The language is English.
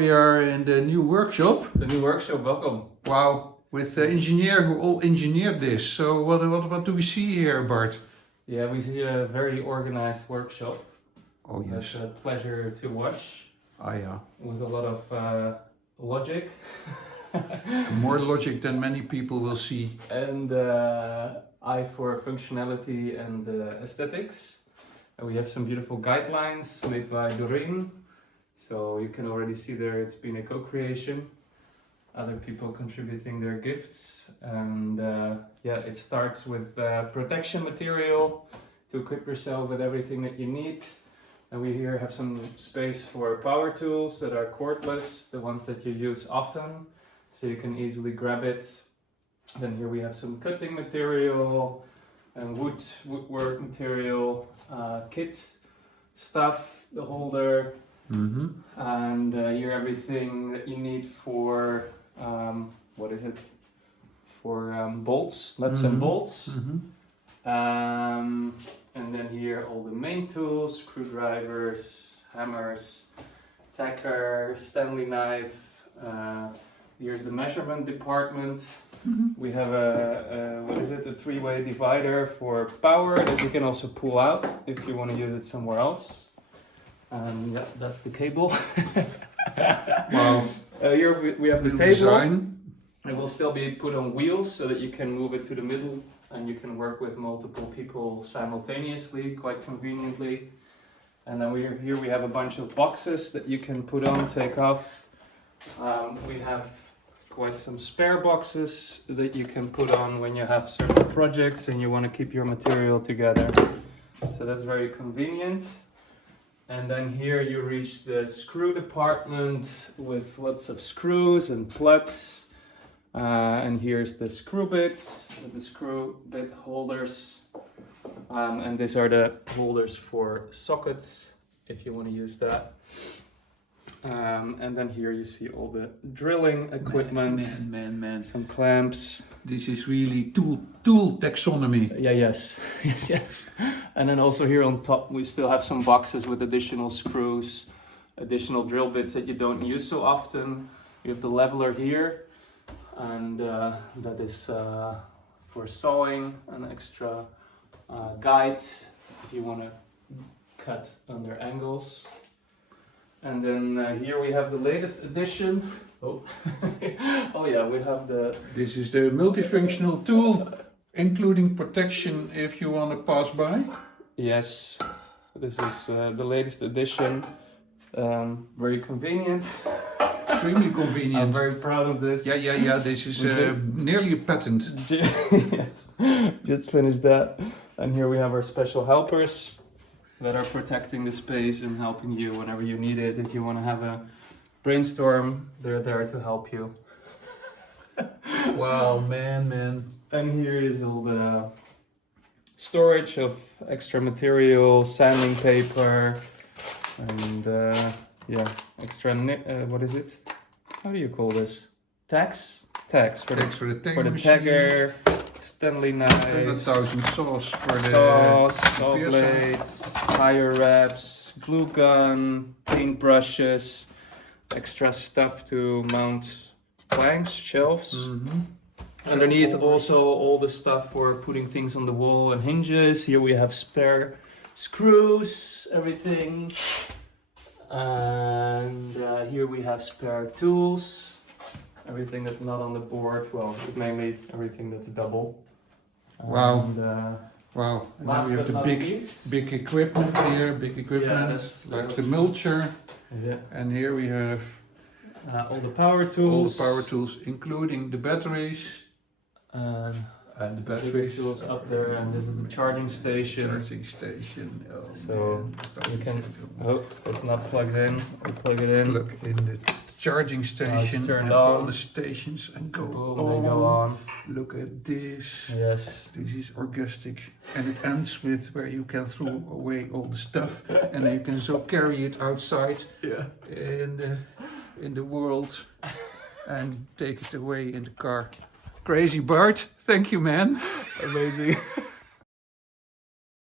we are in the new workshop. The new workshop, welcome. Wow, with the engineer who all engineered this. So what do we see here, Bart? Yeah, we see a very organized workshop. Oh yes. It's a pleasure to watch. Ah yeah. With a lot of logic. More logic than many people will see. And eye for functionality and aesthetics. And we have some beautiful guidelines made by Doreen. So you can already see there it's been a co-creation. Other people contributing their gifts. And yeah, it starts with protection material to equip yourself with everything that you need. And we here have some space for power tools that are cordless, the ones that you use often, so you can easily grab it. Then here we have some cutting material and woodwork material, kit stuff, the holder, and here everything that you need for, what is it? For bolts, nuts and bolts. And then here all the main tools, screwdrivers, hammers, tacker, Stanley knife. Here's the measurement department. We have a what is it? A three-way divider for power that you can also pull out if you want to use it somewhere else. Yeah, that's the cable. Wow. Here we have the table. Design. It will still be put on wheels so that you can move it to the middle and you can work with multiple people simultaneously, quite conveniently. And then here we have a bunch of boxes that you can put on, take off. We have quite some spare boxes that you can put on when you have certain projects and you want to keep your material together. So that's very convenient. And then here you reach the screw department with lots of screws and plugs. And here's the screw bits, the screw bit holders. And these are the holders for sockets, if you want to use that. And then here you see all the drilling equipment, Man. some clamps. This is really tool taxonomy. Yeah, yes. And then also here on top we still have some boxes with additional screws, additional drill bits that you don't use so often. We have the leveler here, and that is for sawing, an extra guide if you want to cut under angles. And then here we have the latest edition. Oh, oh yeah, we have the... This is the multifunctional tool, including protection if you want to pass by. Yes, this is the latest edition. Very convenient. Extremely convenient. I'm very proud of this. Yeah. This is nearly a patent. Yes, just finished that. And here we have our special helpers that are protecting the space and helping you whenever you need it. If you want to have a brainstorm, they're there to help you. Wow, man. And here is all the storage of extra material, sanding paper, and yeah, extra, what is it? How do you call this? Tags for the tagger, Stanley knife, 100,000 saws for the saw blades, tire wraps, glue gun, paint brushes, extra stuff to mount planks, shelves. Underneath also all the stuff for putting things on the wall and hinges. Here we have spare screws, everything. And here we have spare tools. Everything that's not on the board, well, mainly everything that's double. Wow. And, wow. And last then we have but the not least, big equipment here, like the mulcher. Yeah. And here we have all the power tools. All the power tools, including the batteries. And the batteries tools up there, and this is the charging station. Oh, so man. you can. Oh, it's not plugged in. We plug it in. Look in the charging station. Turned on. on. All the stations and go Boom, on. they go on. Look at this. Yes. This is orgastic, and it ends with where you can throw away all the stuff, and then you can so carry it outside. Yeah. In the world, and take it away in the car. Crazy Bart, thank you, man. Amazing.